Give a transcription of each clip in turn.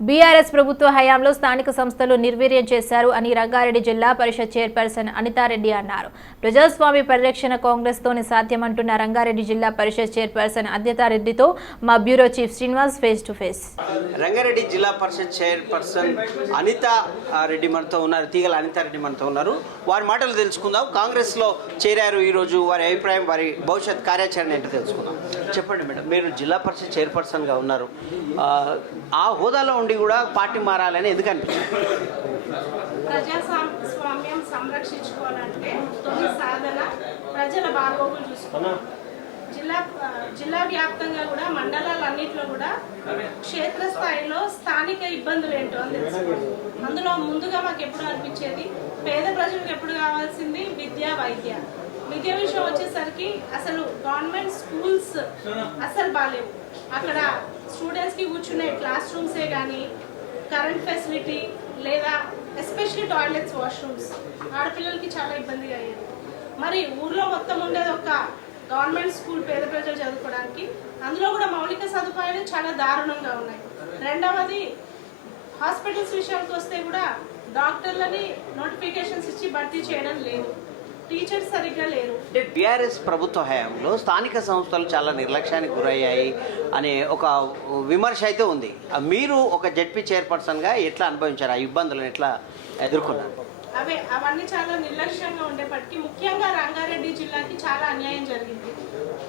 BRS ప్రభుత్వ హయాంలో స్థానిక సంస్థలు నిర్వీర్యం చేశారు అని రంగారెడ్డి జిల్లా పరిషత్ చైర్పర్సన్ అనితారెడ్డి అన్నారు. ప్రజాస్వామ్య పరిరక్షణ కాంగ్రెస్తోనే సాధ్యమంటున్న రంగారెడ్డి జిల్లా పరిషత్ చైర్పర్సన్ అద్యతారెడ్డితో మా bureau chief Srinivas face to face Rangareddy Zilla Parishad chairperson Anitha Reddy మనతో ఉన్నారు. తీగల అనితారెడ్డి మనతో ఉన్నారు. వారి మాటలు తెలుసుకుందాం. కాంగ్రెస్లో చేరారు ఈరోజు. వారి అభిప్రాయం వారి భవిష్యత్ కార్యాచరణ ఏంటో తెలుసుకుందాం. చెప్పండి మేడం. మీరు జిల్లా పరిషత్ చైర్పర్సన్గా ఉన్నారు. ఆ, హోదాలో ఉండి కూడా పార్టీ మారాలని ఎందుకు అనిపించింది ప్రజాస్వామ్యం సంరక్షించుకోవాలంటే తొలి సాధన ప్రజల బాగోగులు చూసుకోవాలి. జిల్లా జిల్లా వ్యాప్తంగా కూడా మండలాలన్నింటిలో కూడా క్షేత్రస్థాయిలో స్థానిక ఇబ్బందులు ఏంటో అని తెలుసుకోవాలి. అందులో ముందుగా మాకు ఎప్పుడు అనిపించేది? పేద ప్రజలకు ఎప్పుడు కావాల్సింది విద్య వైద్య విద్య విషయం వచ్చేసరికి అసలు గవర్నమెంట్ స్కూల్స్ అసలు బాగాలేవు అక్కడ స్టూడెంట్స్కి కూర్చునే క్లాస్ రూమ్సే కానీ కరెంట్ ఫెసిలిటీ లేదా ఎస్పెషల్లీ టాయిలెట్స్ వాష్రూమ్స్ ఆడపిల్లలకి చాలా ఇబ్బందిగా అయ్యేది. మరి ఊర్లో మొత్తం ఉండేది ఒక గవర్నమెంట్ స్కూల్ పేద ప్రజలు చదువుకోవడానికి. అందులో కూడా మౌలిక సదుపాయాలు చాలా దారుణంగా ఉన్నాయి. రెండవది హాస్పిటల్స్ విషయానికి వస్తే కూడా డాక్టర్లని నోటిఫికేషన్స్ ఇచ్చి భర్తీ చేయడం లేదు. టీచర్స్ సరిగ్గా లేరు. అంటే బీఆర్ఎస్ ప్రభుత్వ హయాంలో స్థానిక సంస్థలు చాలా నిర్లక్ష్యానికి గురయ్యాయి అనే ఒక విమర్శ అయితే ఉంది. మీరు ఒక జడ్పీ చైర్పర్సన్గా ఎట్లా అనుభవించారు? ఆ ఇబ్బందులను ఎట్లా ఎదుర్కొన్నారు? అవే అవన్నీ చాలా నిర్లక్ష్యంగా ఉండేప్పటికీ ముఖ్యంగా రంగారెడ్డి జిల్లాకి చాలా అన్యాయం జరిగింది.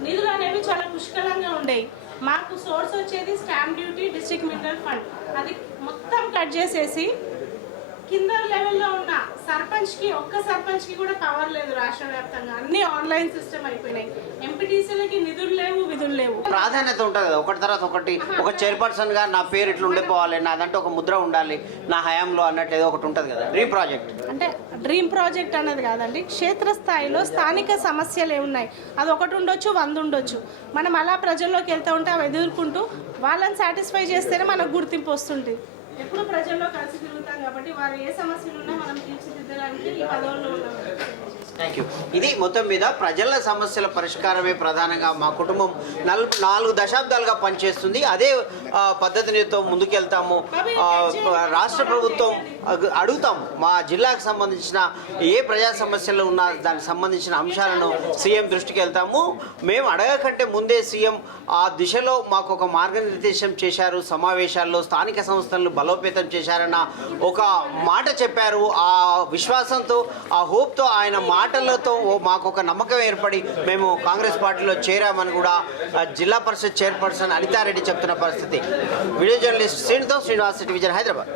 నిధులు అనేవి చాలా పుష్కలంగా ఉండేవి మాకు సోర్స్ వచ్చేది stamp duty district mineral fund. అది మొత్తం కట్ చేసేసి కింద లెవెల్లో ఉన్న సర్పంచ్కి ఒక్క సర్పంచ్కి కూడా పవర్ లేదు రాష్ట్ర వ్యాప్తంగా అన్ని ఆన్లైన్ సిస్టమ్ అయిపోయినాయి. ఎంపీటీసీలకి నిధులు లేవు విధులు లేవు. ప్రాధాన్యత ఉంటుంది కదా ఒకటి తర్వాత ఒకటి. ఒక చైర్పర్సన్గా నా పేరు ఇట్లా ఉండిపోవాలి నాదంటే ఒక ముద్ర ఉండాలి నా హయాంలో అన్నట్టు ఏదో ఒకటి ఉంటుంది కదా రీ ప్రాజెక్ట్. అంటే డ్రీమ్ ప్రాజెక్ట్ అనేది కాదండి క్షేత్రస్థాయిలో స్థానిక సమస్యలు ఏమున్నాయి? అది ఒకటి ఉండొచ్చు వంద ఉండొచ్చు. మనం అలా ప్రజల్లోకి వెళ్తూ ఉంటే అవి ఎదుర్కొంటూ వాళ్ళని సాటిస్ఫై చేస్తేనే మనకు గుర్తింపు వస్తుంది. ఎప్పుడు ప్రజల్లో కలిసి తిరుగుతాం కాబట్టి వారు ఏ సమస్యలు ఉన్నా మనం తీర్చిదిద్దడానికి ఈ పదవుల్లో ఉన్నాం. థ్యాంక్ యూ ఇది మొత్తం మీద ప్రజల సమస్యల పరిష్కారమే ప్రధానంగా మా కుటుంబం నల్ నాలుగు దశాబ్దాలుగా పనిచేస్తుంది. అదే పద్ధతితో ముందుకెళ్తాము. రాష్ట్ర ప్రభుత్వం అడుగుతాం. మా జిల్లాకు సంబంధించిన ఏ ప్రజా సమస్యలు ఉన్నా దానికి సంబంధించిన అంశాలను సీఎం దృష్టికి వెళ్తాము. మేము అడగకంటే ముందే సీఎం ఆ దిశలో మాకు ఒక మార్గనిర్దేశం చేశారు. సమావేశాల్లో స్థానిక సంస్థలను బలోపేతం చేశారన్న ఒక మాట చెప్పారు. ఆ విశ్వాసంతో ఆ హోప్తో ఆయన మాటలతో ఓ- మాకు ఒక నమ్మకం ఏర్పడి మేము కాంగ్రెస్ పార్టీలో చేరామని కూడా జిల్లా పరిషత్ చైర్పర్సన్ అనితారెడ్డి చెప్తున్న పరిస్థితి. వీడియో జర్నలిస్ట్ శ్రీనితో శ్రీనివాస్ టెలివిజన్ హైదరాబాద్.